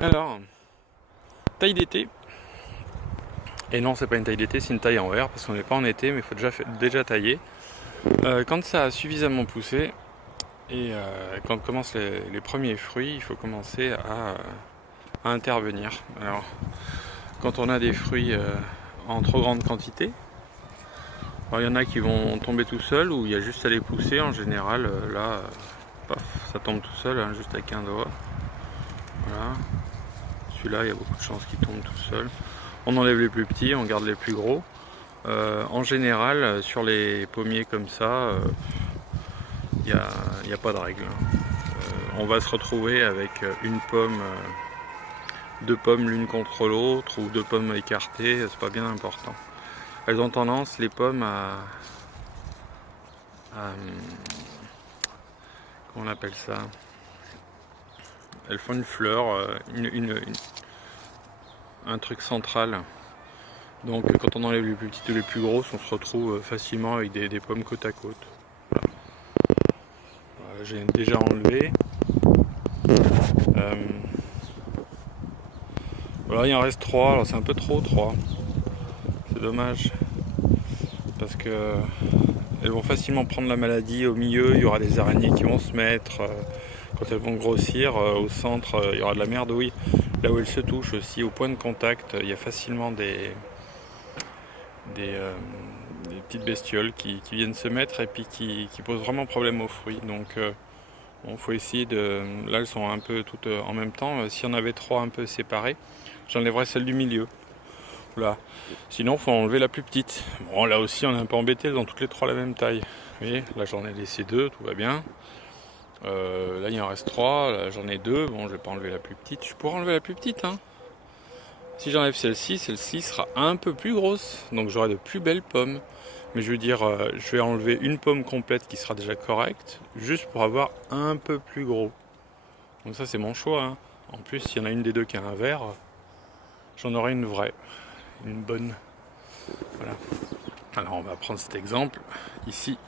Alors, taille d'été. Et non, c'est pas une taille d'été, c'est une taille en verre parce qu'on n'est pas en été, mais il faut déjà tailler. Quand ça a suffisamment poussé et quand commencent les premiers fruits, il faut commencer à intervenir. Alors, quand on a des fruits en trop grande quantité, alors il y en a qui vont tomber tout seuls ou il y a juste à les pousser. En général, là, paf, ça tombe tout seul, hein, juste avec un doigt. Voilà. Celui-là, il y a beaucoup de chances qu'il tombe tout seul. On enlève les plus petits, on garde les plus gros. En général, sur les pommiers comme ça, il n'y a pas de règle. On va se retrouver avec une pomme, deux pommes l'une contre l'autre ou deux pommes écartées, c'est pas bien important. Elles ont tendance, les pommes, comment on appelle ça? Elles font une fleur, un truc central. Donc quand on enlève les plus petites et les plus grosses, on se retrouve facilement avec des pommes côte à côte. Voilà. Voilà, j'ai déjà enlevé. Voilà, il en reste 3, alors c'est un peu trop 3. C'est dommage. Parce que elles vont facilement prendre la maladie au milieu, il y aura des araignées qui vont se mettre. Quand elles vont grossir, au centre, il y aura de la merdouille. Là où elles se touchent aussi, au point de contact, il y a facilement des petites bestioles qui viennent se mettre et puis qui posent vraiment problème aux fruits. Donc bon, faut essayer de... Là elles sont un peu toutes en même temps. Si on avait 3 un peu séparées, j'enlèverais celle du milieu. Voilà. Sinon faut enlever la plus petite. Bon là aussi on est un peu embêté, elles ont toutes les 3 la même taille. Vous voyez, là j'en ai laissé 2, tout va bien. Là il en reste 3, là j'en ai 2. Bon, je vais pas enlever la plus petite. Je pourrais enlever la plus petite, hein. Si j'enlève celle-ci sera un peu plus grosse, donc j'aurai de plus belles pommes. Mais je veux dire, je vais enlever une pomme complète qui sera déjà correcte, juste pour avoir un peu plus gros. Donc ça c'est mon choix, hein. En plus, s'il y en a une des deux qui a un vert, j'en aurai une vraie, une bonne. Voilà. Alors on va prendre cet exemple, ici.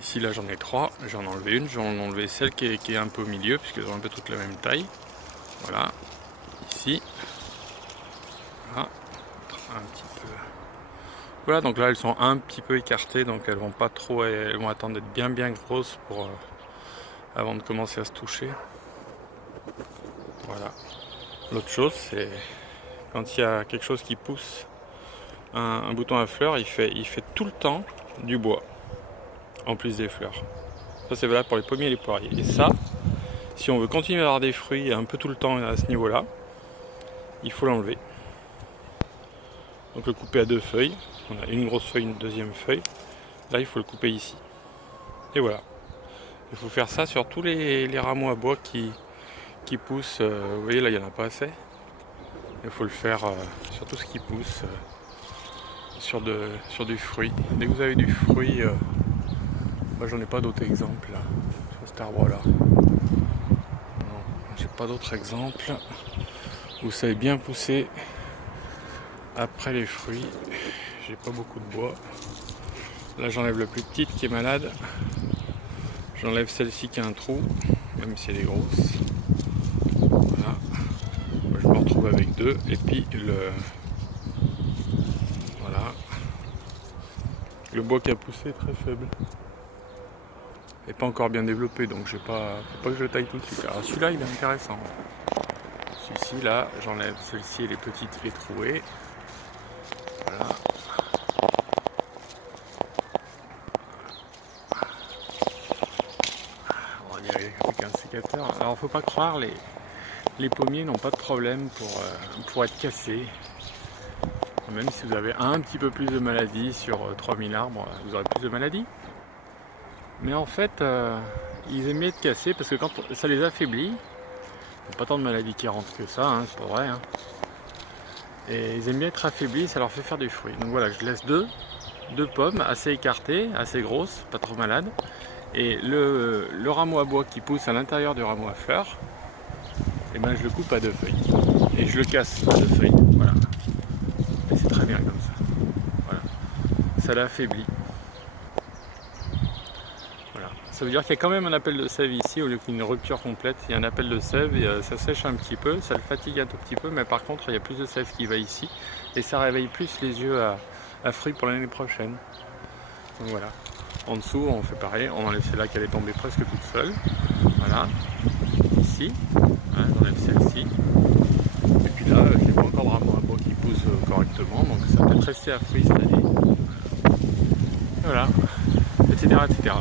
Ici là j'en ai 3, j'en ai enlevé une, j'en ai enlevé celle qui est un peu au milieu, puisqu'elles ont un peu toutes la même taille. Voilà, ici. Voilà, un petit peu. Voilà, donc là elles sont un petit peu écartées, donc elles vont pas trop, elles vont attendre d'être bien grosses pour avant de commencer à se toucher. Voilà. L'autre chose, c'est quand il y a quelque chose qui pousse, un bouton à fleurs, il fait tout le temps du bois, en plus des fleurs. Ça c'est valable pour les pommiers et les poiriers. Et ça, si on veut continuer à avoir des fruits un peu tout le temps à ce niveau-là, il faut l'enlever. Donc le couper à 2 feuilles. On a une grosse feuille, une deuxième feuille. Là, il faut le couper ici. Et voilà. Il faut faire ça sur tous les rameaux à bois qui poussent. Vous voyez, là, il n'y en a pas assez. Il faut le faire sur tout ce qui pousse, sur du fruit. Dès que vous avez du fruit, moi, j'en ai pas d'autres exemples là, sur cet arbre-là. Non, j'ai pas d'autres exemples. Où ça est bien poussé après les fruits. J'ai pas beaucoup de bois. Là j'enlève la plus petite qui est malade. J'enlève celle-ci qui a un trou, même si elle est grosse. Voilà. Je me retrouve avec 2. Et puis voilà. Le bois qui a poussé est très faible. Et pas encore bien développé, donc faut pas que je le taille tout de suite. Alors celui-là il est intéressant. Celui-ci là, j'enlève celle-ci, elle est petite et trouée. Voilà. On va y aller avec un sécateur. Alors faut pas croire, les pommiers n'ont pas de problème pour être cassés. Même si vous avez un petit peu plus de maladies sur 3000 arbres, vous aurez plus de maladies. Mais en fait, ils aiment bien être cassés parce que quand ça les affaiblit, il n'y a pas tant de maladies qui rentrent que ça, hein, c'est pas vrai. Hein. Et ils aiment bien être affaiblis, ça leur fait faire du fruit. Donc voilà, je laisse deux pommes assez écartées, assez grosses, pas trop malades. Et le rameau à bois qui pousse à l'intérieur du rameau à fleurs, et ben je le coupe à 2 feuilles. Et je le casse à 2 feuilles. Voilà. Et c'est très bien comme ça. Voilà. Ça l'affaiblit. Voilà. Ça veut dire qu'il y a quand même un appel de sève ici, au lieu qu'il y ait une rupture complète, il y a un appel de sève et ça sèche un petit peu, ça le fatigue un tout petit peu, mais par contre il y a plus de sève qui va ici et ça réveille plus les yeux à fruits pour l'année prochaine. Donc voilà. En dessous on fait pareil, on enlève celle-là qui allait tomber presque toute seule. Voilà. Ici, hein, on enlève celle-ci. Et puis là, je n'ai pas encore vraiment un bois qui pousse correctement, donc ça peut être resté à fruits cette année. Voilà, etc. etc.